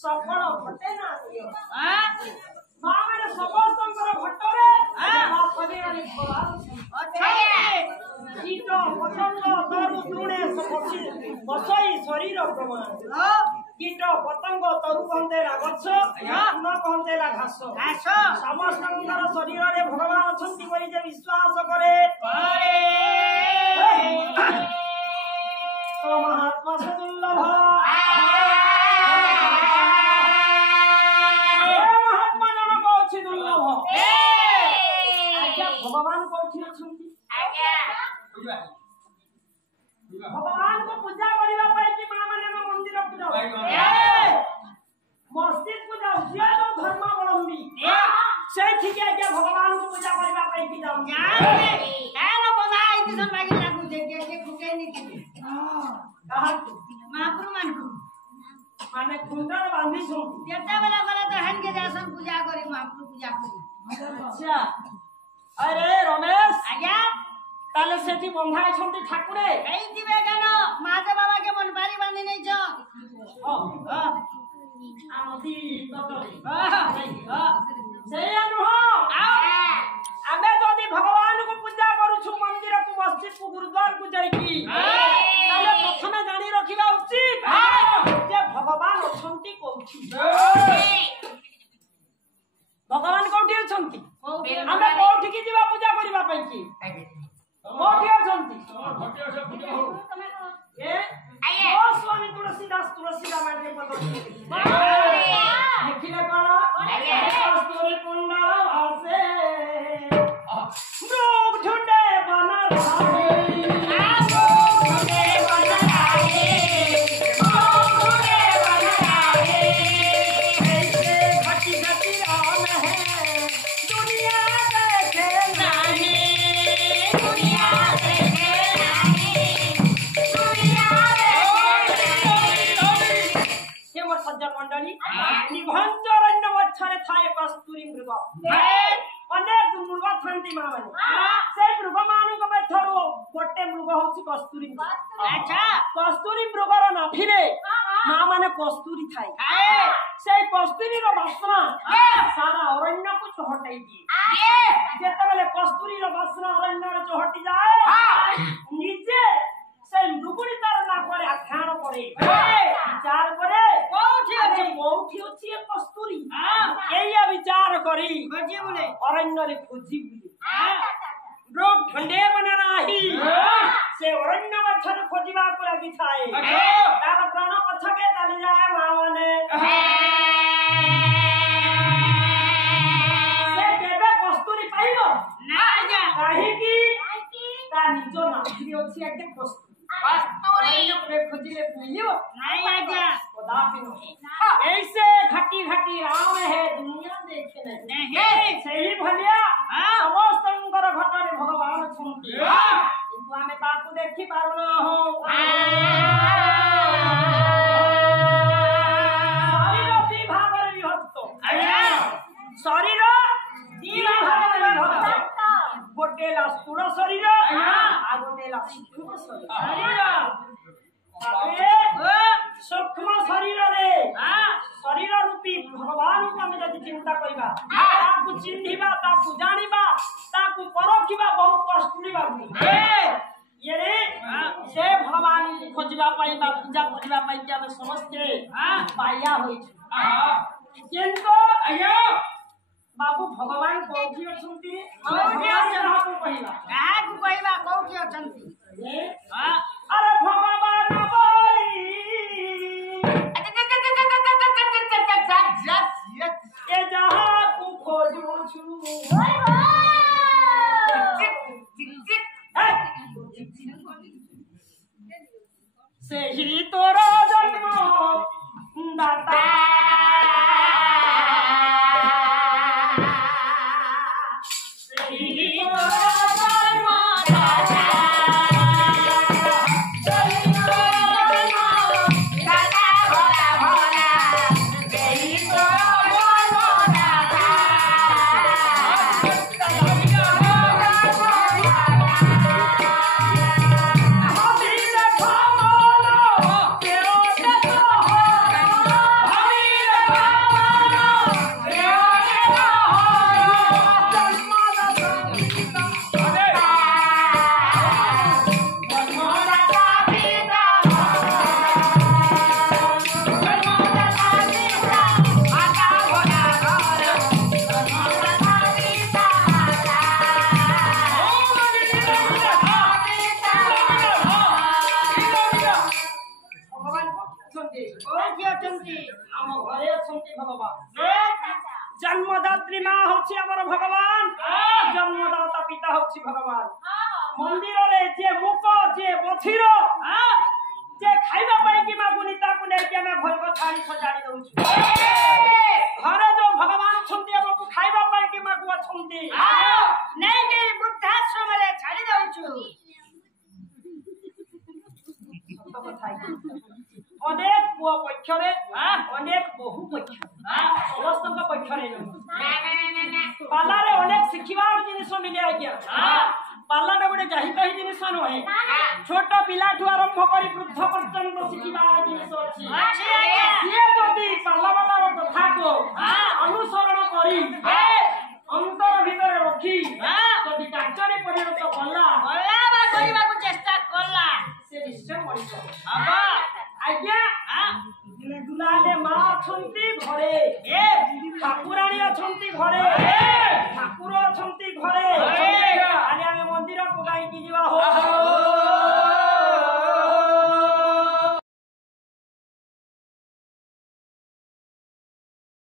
सफल घटे ना माने समस्तंकर घटरे परिवारी कीट पतंग तरु तृणे बसई शरीर प्रमाण कीट पतंग तरु कहतेला गछ न कहतेला घास समस्तंकर शरीर रे भगवान अछंती करि जे विश्वास करे तो महात्मा से दुर्लभ भगवान कौठी अछंती भगवान को पूजा करिबा पई कि मां माने मंदिर पूजा मस्जिद पूजा जे जो धर्म अवलंबी से ठीक है क्या भगवान को पूजा करिबा पई कि जाऊ है ना बजा इति सन लागी लागू जे के खुके नि कि कहा महापुर मान को माने खुंडर बांधी छु केते बेला गला तो हन के जासन पूजा करी महापुर पूजा करी अच्छा अरे रमेश आज्ञा ताले सेठी बंधा छंती ठाकुरे कई दिबे गान माजे बाबा के मन पारी बांधी नै छ आमती ततरी से अनुह आमे जदी भगवान को पूजा करू छु मंदिर को मस्जिद को गुरुद्वार को जाई की ताले प्रथमे जानी रखिबा उचित जे भगवान छंती कोठी भगवान कोठी छंती आमे कोठी की जीवा पूजा करिबा पई की कोठी अछंती घटे अछ पूजा हो ए ओ स्वामी तुलसी रामायण के पद लिखिले कोन कस्तूरी कुंडल भासे लोग झुंडे बना निभंजरण्य वच्छरे थाए कस्तूरी मृग अनेक मृग थांती माने से मृग मानु को थरो गोटे मृग होची कस्तूरी अच्छा कस्तूरी मृगर नाभिरे मां माने कस्तूरी थाए से कस्तूरी रो वासना सारा अरण्य को चहटाई दिए जेते बेले कस्तूरी रो वासना अरण्य रे चहटी जाए नीचे से मृगुरी तार ना करे आख्यान करे विचार करे कोठी अछि कस्तूरी एया विचार करी खोजी बोले अरण्य रे खोजी बोले लोग ठंडे बने नाही से अरण्य मच्छर खोजिबा को लागि थाए तार प्राण पछके चली जाए माने से केबे कस्तूरी पाइबो ना जा काहे की ता निजो नाभि अछि एके कस्तूरी कस्तूरी रे खोजिले मिलियो नहीं आजा कदापि नहीं ऐसे घटी घटी राम है दुनिया देखे नहीं सही भलिया समस्तंकर घटरे भगवान छुंती किंतु हमें ताकू देखि पारुना हो शरीर दी भागरे विभक्त शरीर दी भागरे विभक्त गोटेला स्थूल शरीर आ गोटेला सूक्ष्म शरीर सूक्ष्म शरीर रे शरीर रूपी भगवान को हम जदि चिंता करिबा ताकू चिन्हिबा ताकू जानिबा ताकू परखिबा बहुत कष्ट लिबा ये रे से भगवान को खोजिबा पाइबा पूजा करिबा पाइ के हम समझते पाया होई छ किंतु अयो बाबू भगवान कोठी अछंती भगवान काहू कहबा कोठी अछंती अरे भगवान बोली ए जहां को खोजू छु से ही तोरा जन्म दाता होती भगवान जन्मदात्री माँ होची हमर भगवान जन्मदाता पिता होची भगवान मंदिर रे जे मुक जे बथिर जे खाइबा पई कि मागुनी ताकु नै कि हमें घर को थाली सजाड़ी दउछु घरे जो भगवान छंती हमको खाइबा पई कि मागु छंती नै कि वृद्धाश्रम रे छाड़ी दउछु सत कथा अनेक पुआ पक्षरे अनेक बहु पक्ष समस्त पक्षरे पालारे अनेक शिखिबार जिनिस मिले आज्ञा पालारे गोटे जाहि कहि जिनिस नहे छोट पिला ठु आरंभ करी वृद्ध पर्यंत शिखिबार जिनिस अछि ये जदि पाला वाला कथा को अनुसरण करी अंतर भीतर रखी जदि କାର୍ଯ୍ୟରେ ପରିଣତ କଲା ବା କରିବାକୁ ଚେଷ୍ଟା କଲା से निश्चय पड़िବ आज्ञा दुलाले माँ अछंती घरे ठाकुराणी अछंती घरे